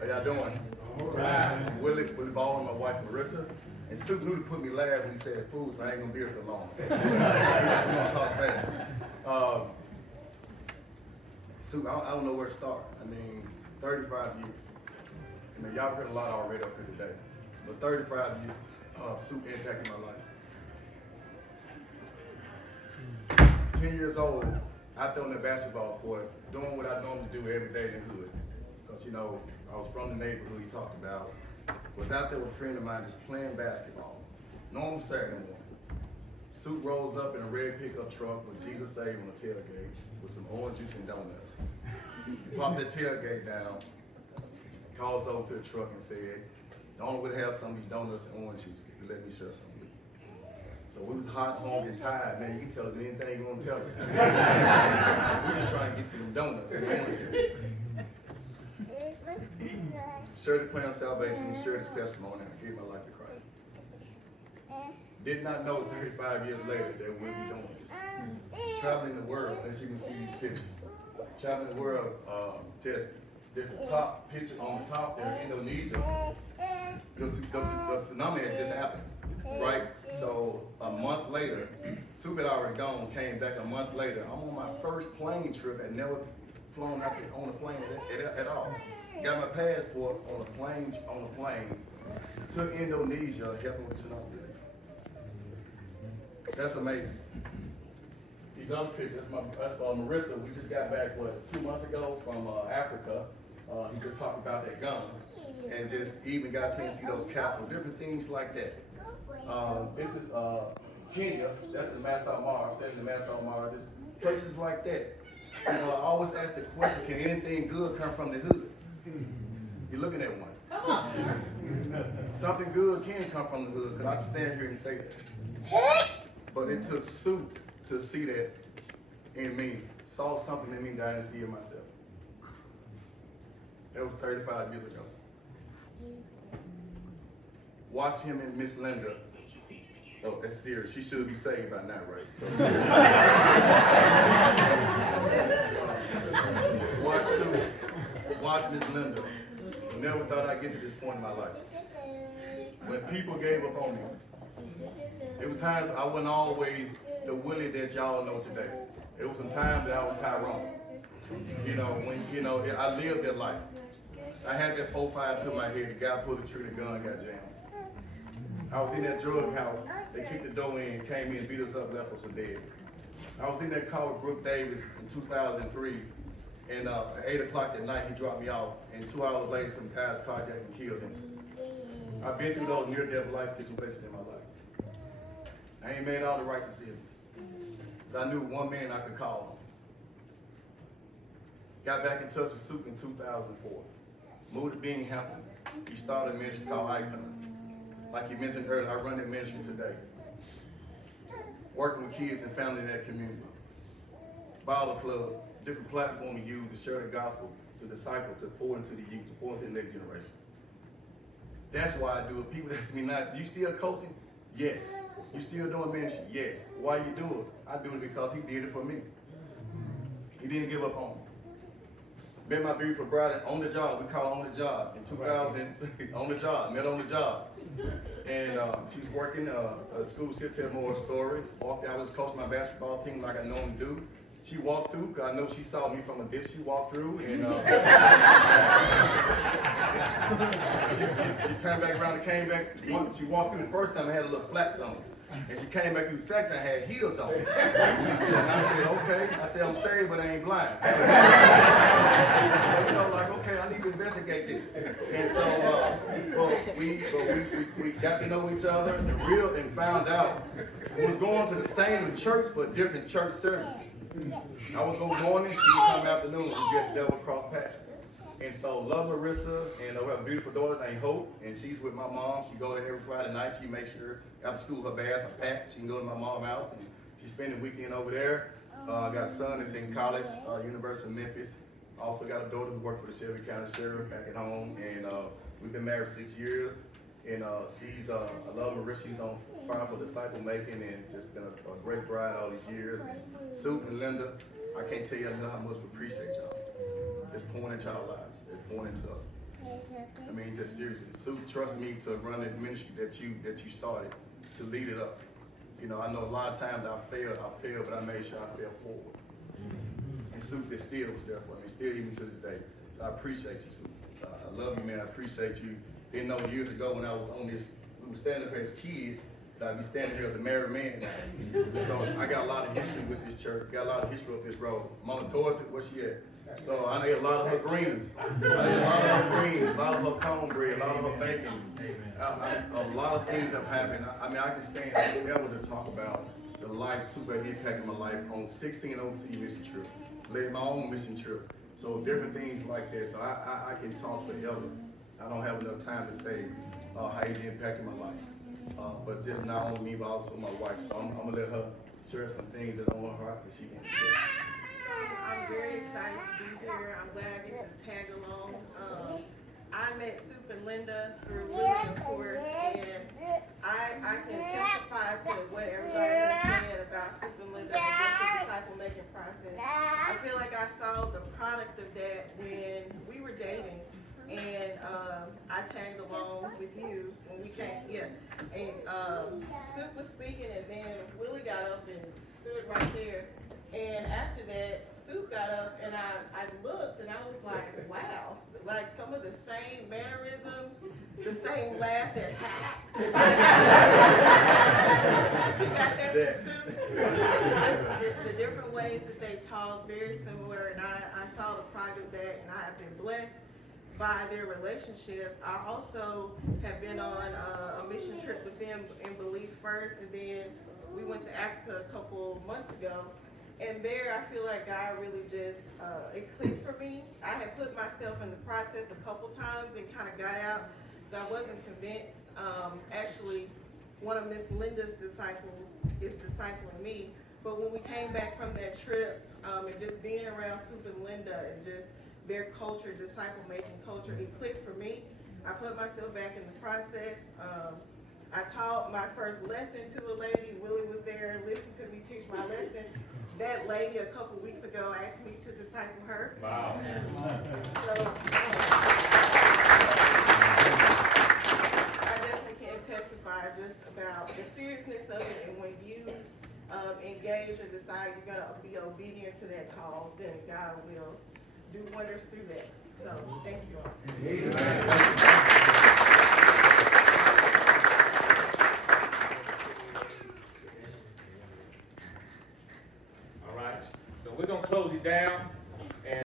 How y'all doing? All right. Willie Baldwin and my wife Merissa. And Sue knew to put me last when he said food, so I ain't gonna be here for long. So we're gonna talk fast. Sue, I don't know where to start. I mean, 35 years. I mean, y'all heard a lot already up here today. But 35 years, Sue impacted my life. 10 years old, out there on the basketball court, doing what I normally do every day in the hood. Because, you know, I was from the neighborhood he talked about. Was out there with a friend of mine just playing basketball. Normal Saturday morning. Sue rolls up in a red pickup truck with Jesus Save on the tailgate with some orange juice and donuts. Popped the tailgate down, calls over to the truck and said, the only way to have some of these donuts and orange juice, if you let me share some with you. So we was hot, hungry, and tired, man. You can tell us anything you want to tell us. We just trying to get them donuts and orange juice. Shared the plan of salvation, shared his testimony, and gave my life to Christ. Did not know 35 years later that we'll be doing this. Traveling the world, as you can see these pictures. Traveling the world, just there's a top picture on the top there in Indonesia. The tsunami had just happened, right? So a month later, Sue had already gone, came back a month later. I'm on my first plane trip, had never flown out on a plane at all. Got my passport on a plane to Indonesia, helping with tsunami relief. That's amazing. These other pictures, that's Merissa. We just got back, 2 months ago from Africa. He just talked about that gun and just even got a chance to see those castles, different things like that. This is Kenya. That's the Masai Mara. That's the Masai Mara. Just places like that. You know, I always ask the question, can anything good come from the hood? You're looking at one. Come on, sir. Something good can come from the hood, because I can stand here and say that. But it took Sue to see that in me, saw something in me that I didn't see in myself. That was 35 years ago. Watched him and Miss Linda. Oh, that's serious. She should be saved by now, right? So watch Sue. Watch Miss Linda. Never thought I'd get to this point in my life. When people gave up on me, it was times I wasn't always the Willie that y'all know today. It was some times that I was Tyrone. You know, when I lived that life. I had that 4.5 to my head. The guy pulled the trigger, the gun got jammed. I was in that drug house. They kicked the door in, came in, beat us up, left us for dead. I was in that car with Brooke Davis in 2003. And at 8 o'clock at night, he dropped me off. And 2 hours later, some guys carjacked and killed him. I've been through those near-death life situations in my life. I ain't made all the right decisions. But I knew one man I could call on. Got back in touch with Sue in 2004. Moved to Binghamton. He started a ministry called Icon. Like you mentioned earlier, I run that ministry today. Working with kids and family in that community. Bible club. Different platform we use to share the gospel, to disciple, to pour into the youth, to pour into the next generation. That's why I do it. People ask me now, you still coaching? Yes. You still doing ministry? Yes. Why you do it? I do it because he did it for me. He didn't give up on me. Met my beautiful bride on the job. We call it on the job. In 2000, on the job, met on the job. And she's working a school. She'll tell more story. Walked out, was coaching my basketball team like I normally do. She walked through, because I know she saw me from a distance. She walked through, and she turned back around and came back. She walked through the first time, I had a little flats on. And she came back through the second time, I had heels on. And I said, okay. I said, I'm saved, but I ain't blind. So, like, okay, I need to investigate this. And so, we got to know each other and found out we was going to the same church, but different church services. I would go morning, she would come afternoon, and just never cross paths. And so, love Merissa, and we have a beautiful daughter named Hope, and she's with my mom. She go there every Friday night. She makes sure after school her bags are packed. She can go to my mom's house, and she spend the weekend over there. I got a son that's in college, University of Memphis. Also got a daughter who worked for the Shelby County Sheriff back at home, and we've been married 6 years. And I love Merissa. She's on fire for disciple making, and just been a great bride all these years. And Sue and Linda, I can't tell you enough how much we appreciate y'all. It's pouring into our lives. It's pouring into us. I mean, just seriously. Sue trusted me to run the ministry that you started, to lead it up. You know, I know a lot of times I failed, but I made sure I failed forward. And Sue still was there for me, still even to this day. So I appreciate you, Sue. I love you, man. I appreciate you. Didn't know years ago when I was on this, we were standing up as kids, that I'd be standing here as a married man now. So I got a lot of history with this church, got a lot of history up this road. Mama Dorothy, where she at? So I ate a lot of her greens. I ate a lot of her greens, a lot of her cornbread, a lot of her bacon. A lot of things have happened. I mean, I can stand forever to talk about the life, super impact in my life on 16 overseas mission trip, led my own mission trip. So different things like that. So I can talk forever. I don't have enough time to say how he's impacted my life. But just not only me, but also my wife. So I'm gonna let her share some things that are on her heart that she wants to share. I'm very excited to be here. I'm glad I get to tag along. I met Soup and Linda through Willie, of course, and I can testify to what everybody has said about Soup and Linda and just the disciple-making process. I feel like I saw the product of that when we were dating, and I tagged along with you when we came, and Soup was speaking, and then Willie got up and stood right there, and after that, Soup got up, and I looked, and I was like, wow, like some of the same mannerisms, the same laugh that you got that from Soup? The different ways that they talk, very similar, and I saw the product of that, and I have been blessed by their relationship. I also have been on a mission trip with them in Belize first, and then we went to Africa a couple months ago. And there, I feel like God really just, it clicked for me. I had put myself in the process a couple times and kind of got out, so I wasn't convinced. Actually, one of Miss Linda's disciples is discipling me. But when we came back from that trip, and just being around Soup and Linda and just their culture, disciple-making culture, it clicked for me. I put myself back in the process. I taught my first lesson to a lady. Willie was there and listened to me teach my lesson. That lady a couple weeks ago asked me to disciple her. Wow. So, I definitely can testify just about the seriousness of it, and when you engage or decide you're going to be obedient to that call, then God will do wonders through that. So, thank you all.